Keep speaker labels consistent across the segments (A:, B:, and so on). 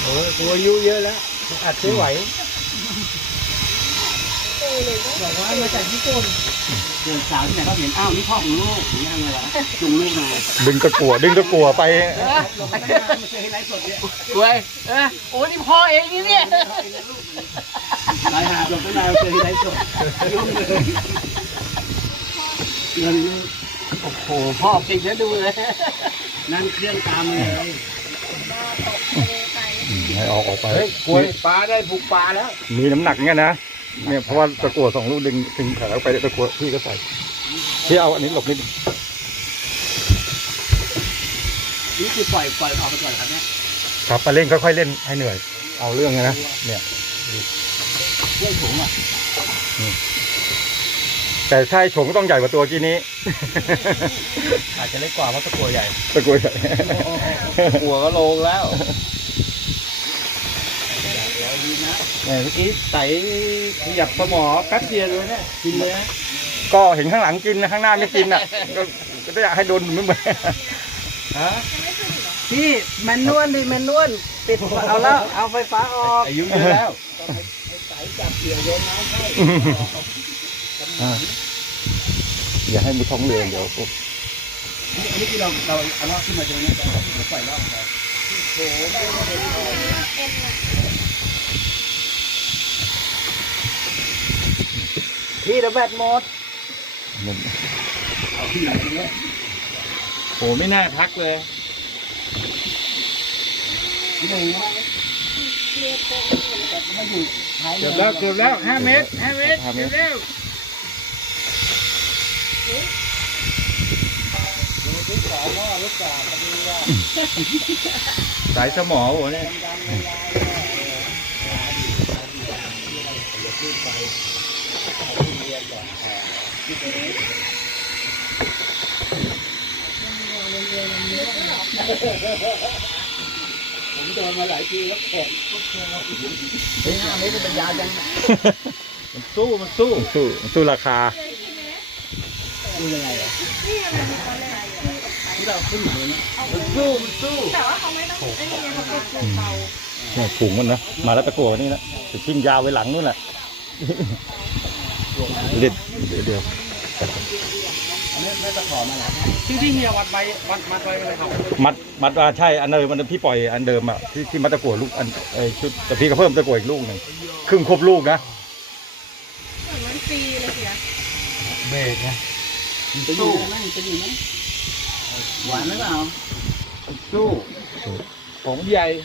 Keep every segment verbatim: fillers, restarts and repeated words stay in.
A: โอ้ยกูอายุเยอะแล้วอัดไม่ไหวบอกว่ามาจากญี่ปุ่นเดินสาวที่ไหนเขาเห็นอ้าวนี่พ่อของลูกอย่างนี้ไงล่ะจุงลูกมา
B: ดึงตะกั่วดึงตะกั่วไป
A: ไม่เคยไลฟ์สดเนี่ยเว้ยเออโอ้นี่พ่อเองนี่เนี่ยไลฟ์หาหลบตั้งนานเคยไลฟ์สดยุ่งเลยเงินโอ้โหพ่อเก่งแล้วดูเลยนั่นเครื่องตามเลย
B: ให้ออกออกไป
A: กล้วยปลาได้บุกปลาแล้ว
B: มีน้ำหนักเงี้ยนะเนี่ยเพราะว่าตะกั่วสองลูกดึงถึงแผลไปตะกั่วพี่ก็ใส่พี่เอาอันนี้หลบนิด
A: นี่คือปล่อยปล่อยออกไปก่อนครับเนี่ย
B: ครับไปเล่นค่อยๆเล่นให้เหนื่อยเอาเรื่องไงนะเนี่ย
A: เรื่องถุงอ่ะ
B: แต่ใช่โฉงก็ต้องใหญ่กว่าตัวกี้นี้
A: อาจจะเล็กกว่าเพราะตะกั่วใหญ่
B: ตะกั่วใหญ่
A: กัวก็โลงแล้วเมื่อกี้ไต่ขยับสมอแป๊บเดียวเลยเนี่ยกินเลยนะ
B: ก็เห็นข้างหลังกินนะข้างหน้าไม่กินอ่ะก็อยากให้โดนไม่เหมือน
A: ฮะพี่แมนนวลดิแมนนวลปิดเอาแล้วเอาไฟฟ้าออกอายุเยอะแล้วไต่จับเกี่ยวโยนน้ำให้
B: อย่าให้มือท้องเรือเดี๋ยวปุ๊บ
A: อันนี้ที่เราเราเอาล่อขึ้นมาตรงนี้เราปล่อยล่อไปโอ้โหพี่ระแบดหมดโอ้ไม่น่าพักเลยเกือบแล้วเกือบแล้วห้าเมตรห้าเมตรเกือบแล้วสายสมอโอ้เนี่ยผมโดนมาหลายทีแล้วแข็งเฮ้ยห้าเมตรเป็นยาจังมันสู้มันสู้
B: สู้สู้ราคา
A: สู้ยังไงอ่ะที่เราขึ้นอยู่เนี่ยมันสู้มันสู้แต่ว่าเขาไม่ต้องไอ้นี่เขาเป็นถุงเบา
B: เนี่ยถุงมันนะมาแล้วตะกั่วนี่นะจะทิ้งยาวไว้หลังนู่นแหละเด็ดเดี๋ยว
A: ไม่ตะขอมาแล้วที่ที่เฮียวัดใบวัดมัดไว้เลยครับ
B: มัดมัดว่าใช่อันเดิมมันพี่ปล่อยอันเดิมอ่ะที่ที่มัดตะกั่วลูกอันไอชุดแต่พี่ก็เพิ่มตะกั่วอีกลูกหนึ่งครึ่งครบลูกนะ
C: เหมือนมันฟรีเลยเสีย
A: เบรกไงมันจะอยู่ไหมมันจะอยู่ไหมหวานหรือเปล่าสู้ของใหญ่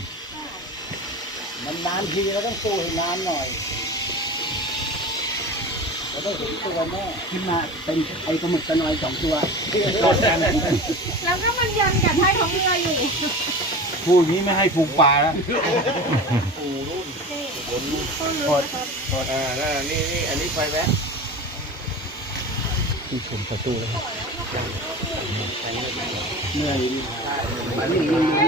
A: นานๆทีเราต้องสู้ให้นานหน่อยเราต้องเห็นตัวแม่ขึ้นมาเป็นไอ้ปลาหมึกตะนอยสองตัวรอดกัน
C: แล้วก็มันยันกับท้ายของเรืออยู่
A: คู่นี้ไม่ให้ผูกปลาแล้วปูรุ่นพอดพอดอ่านี่นี่อันนี้ไฟแวะ
B: ที่ชมประตูแล้ว
A: เหนื่อยมันนี่ยังไง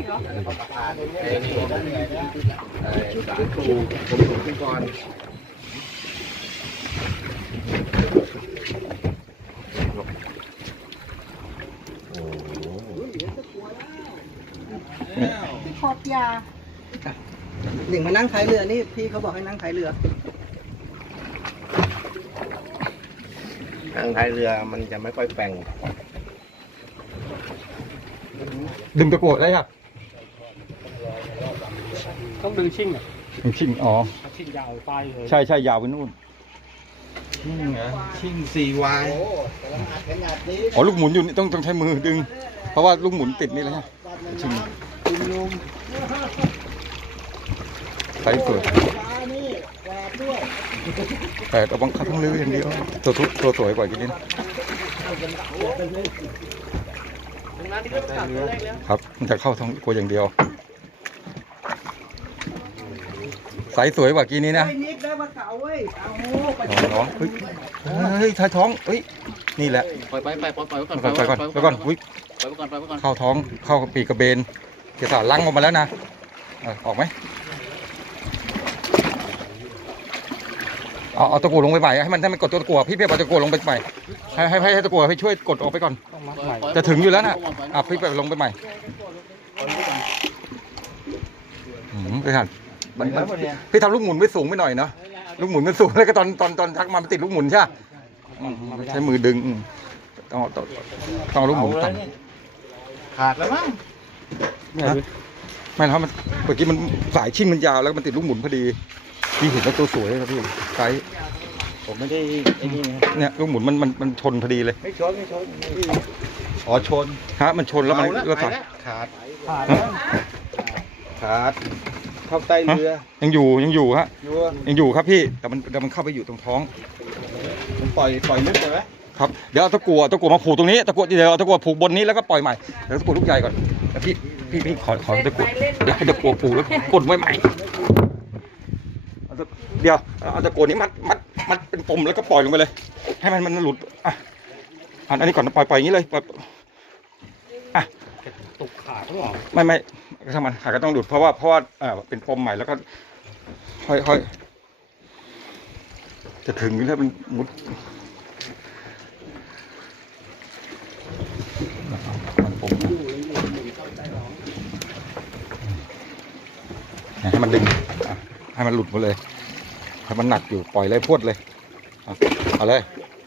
A: ชุดชุดครูผมถูกขึ้นก่อน
C: ขอบยาหนึ่งมานั่งท้ายเรือนี่พี่เขาบอกให้นั่งท้ายเรือ
A: นั่งท้ายเรือมันจะไม่ค่อยแปลง
B: ดึงตะกั่วได้ครับ
A: ต้องดึงชิ่งอ่ะ
B: ดึงชิ่งอ๋อ
A: ชิ่งยาวไปเลย
B: ใช่ใช่ยาวไปนู่น
A: ชิ่งเหรอชิ่งสี่วาย
B: อ๋อลูกหมุนอยู่นี่ต้องต้องใช้มือดึงเพราะว่าลูกหมุนติดนี่เลยฮะชิ่งใส่สวยแต่เอาบังคับทั้งลื้ออย่างเดียวตัวทุตัวสวยกว่ากินครับมันจะเข้าท้องตัวอย่างเดียวใสสวยกว่ากินนี้นะอ๋อเฮ้ยเฮ้ยท้ายท้องเฮ้ยนี่แหละ
A: ปล่อยไปไปปล่อยไปก่อน
B: ไปก่อนไปก่อนอุ้ยเข้าท้องเข้าปีกกระเบนเกสรล้างออกมาแล้วนะออกไหมเอาเอาตะกั่วลงไปใหม่ให้มันให้มันกดตัวตะกั่วพี่เพียบเอาตะกั่วลงไปใหม่ให้ให้ให้ตะกั่วให้ช่วยกดออกไปก่อนจะถึงอยู่แล้วนะอ่ะพี่เพียบลงไปใหม่ไม่ทันมันมันพี่ทำลูกหมุนไม่สูงไม่หน่อยเนาะลูกหมุนมันสูงแล้วก็ตอนตอนตอนทักมามันติดลูกหมุนใช่ไหมอืมใช้มือดึงอืมต้องต้องต้องเอาลูกหมุนต่ำ
A: ขาดแล้วมั้ง
B: ไม่ครับมันเมื่อกี้มันสายชิ่งมันยาวแล้วมันติดลูกหมุนพอดีพี่เห็นว่าตัวสวยครับพี่ไซส์
A: ผมไม่ได้ไอ้นี่นะ
B: เนี่ยลูกหมุนมันมันมันชนพอดีเลย
A: ไม่ชนไม่ชน
B: อ๋อชนฮะมันชนแล้วมัน
A: เอาละ
B: แล้ว
A: ไป
B: สาย
A: ละขาดขาดแล้วขาดเข้าใต้เรือ
B: ยังอยู่ยังอยู่ฮะ
A: อยู่
B: ยังอยู่ครับพี่แต่มันแต่มันเข้าไปอยู่ตรงท้อง
A: มันปล่อยปล่อยลึกไปไหม
B: ครับเดี๋ยวเอาตะกั่วตะกั่วมาผูกตรงนี้ตะกั่วเดี๋ยวเอาตะกั่วผูกบนนี้แล้วก็ปล่อยใหม่เดี๋ยวตะกั่วลูกใหญ่ก่อนเดี๋ยวพี่พี่พี่ขอขอตะกั่วเดี๋ยวให้ตะกั่วผูกแล้วกดไว้ใหม่เอาตะเดี๋ยวเอาตะกั่วนี้มัดมัดมัดเป็นปมแล้วก็ปล่อยลงไปเลย ให้มันมันหลุดอ่ะอันอันนี้ก่อนนะปล่อยปล่อยอย่างนี้เลยปล่อยอ่ะ
A: ตกขาดหรือเปล่า
B: ไม่ไม่ก็ทำมันขาก็ต้องหลุดเพราะว่าเพราะว่าอ่าเป็นปมใหม่แล้วก็ค่อยค่อยจะถึงแล้วมันมุดมันปมนะให้มันดึงอ่ะให้มันหลุดหมดเลยให้มันหนักอยู่ปล่อยเลยพวดเลยเอาเอาเลย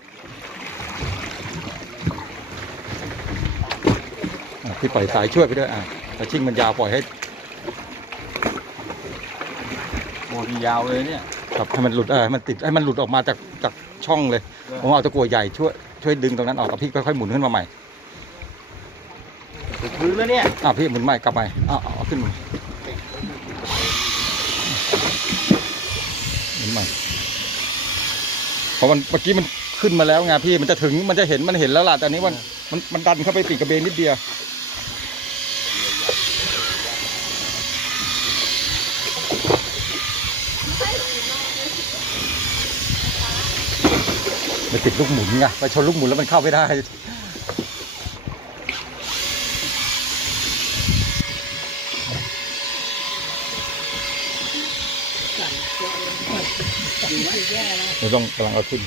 B: อ่ะพี่ปล่อยสายช่วยไปด้วยอ่ะแต่ชิ่งมันยาวปล่อยให้
A: โอ้ยยาวเลยเนี่ย
B: ครับให้มันหลุดเออให้มันติดให้มันหลุดออกมาจากจากช่องเลยผมเอาตะกั่วใหญ่ช่วยช่วยดึงตรงนั้นออกกับพี่ค่อยๆหมุนขึ้นมาใหม่
A: ถึงพื้นแล้วเนี่ย
B: อ่ะพี่หมุนใหม่กลับไปอ่ะเอาเอาขึ้นมาหมุนใหม่เพราะมันเมื่อกี้มันขึ้นมาแล้วไงพี่มันจะถึงมันจะเห็นมันเห็นแล้วล่ะแต่อันนี้มันมันมันดันเข้าไปติดกระเบนนิดเดียวไปติดลูกหมุนไงไปชนลูกหมุนแล้วมันเข้าไม่ได้เราต้องกำลังเอาขึ้น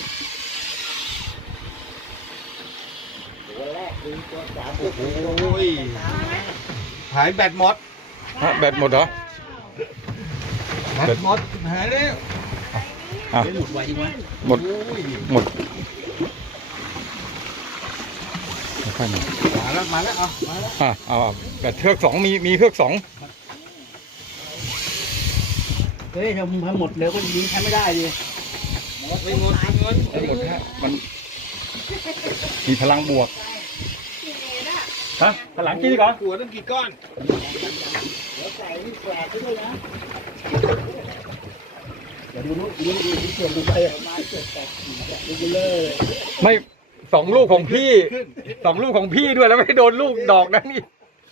A: โอ้ยหายแบตหมด
B: ฮะแบตหมดเหรอ
A: แบตหมดหายแล้ว
B: อ่ะ
A: หลุดไวจริงวะ
B: หมดหมดค่อยๆมา
A: มาแล้วมาแล้วเอามาแล้ว
B: อ่ะเอาเอาแบตเทือกสองมีมีเทือกสอง
C: เฮ้ยทำให้หมดเร็วก็ยิงใช้ไม่ได้ดิ
A: ไม่หมดไม่หมด
B: หมดฮะมันมีพลังบวกฮะพลังกี่ก่อน
A: หัวตั้งกี่ก้อน
C: เดี๋ยวดูนู้นดูดูดูเสียงดูไปดูเลย
B: ไม่สองลูกของพี่สองลูกของพี่ด้วยแล้วไม่โดนลูกดอกนั้นนี่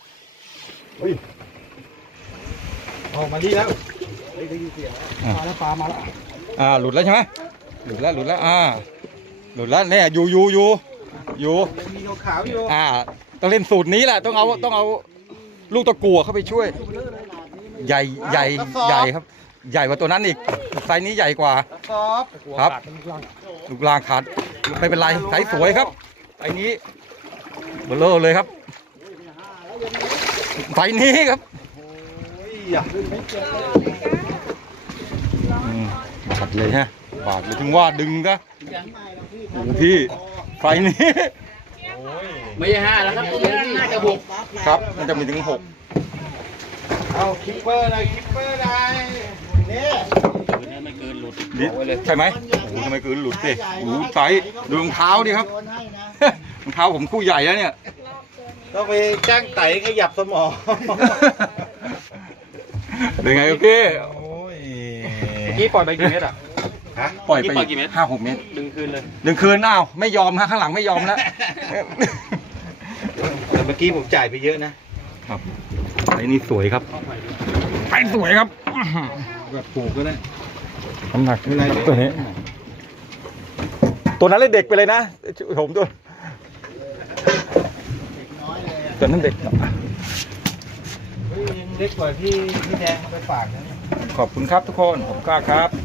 A: ออกมาดีแล้ว
C: มาแล้วปลามาแล้ว
B: อ่าหลุดแล้วใช่ไหมหลุดแล้วหลุดแล้วอ่าหลุดแล้วเนี่ยอยู่อยู่อยู่อยู่
A: ยังมีขาวๆอยู่
B: อ่าต้องเล่นสูตรนี้แหละต้องเอาต้องเอาลูกตะกั่วเข้าไปช่วย ใหญ่ใหญ่ใหญ่ครับ ใหญ่กว่าตัวนั้นอีกไซส์นี้ใหญ่กว่า
A: ซอฟ
B: ครับลูกลางขาดไม่เป็นไรไซส์สวยครับไอ้นี้เบลอเลยครับไซส์นี้ครับ
A: โอ้ยอ่ะ
B: อืมบาดเลยฮะบาดเลยถึงว่าดึงก็โอ้โหพี่ไซส์นี้
C: ไม่ใช่ห้าแล้วครับน่าจะหก
B: ครับมันจะมีถึงหก
A: เอาคิปเปอร์หน่อยคิปเปอร์หน่อยนี่
B: นิดใช่ไหมโอ้โหทำไมเกินหลุดสิโอ้โหไซส์ดูรองเท้าดิครับรองเท้าผมคู่ใหญ่แล้วเนี่ย
A: ต้องไปจ้างไต่ขยับสมอง
B: เป็นไงโอเค
A: โอ้ย
B: กี้ปล่อยไปกี่เมตรอ่ะ
A: ฮะ
B: ปล่อยไปห้าหกเมตรดึงคืนเลยดึงคืนอ้าวไม่ยอมฮะข้างหลังไม่ยอมแล้ว
A: แต่เมื่อกี้ผมจ่ายไปเยอะนะครับ
B: ไอ้นี่สวยครับไอ้สวยครับ
A: แบบปลูกก็ได้
B: น้ำหนัก
A: ไม่เป็นไร
B: ตัวนี้ตัวนั้นเลยเด็กไปเลยนะผมตัวตัวนั้นเด็ก
A: เฮ้ยยังเล็กกว่าที่พี่แดงเอาไปฝากนะเนี่ย
B: ขอบคุณครับทุกคนผมกล้าครับ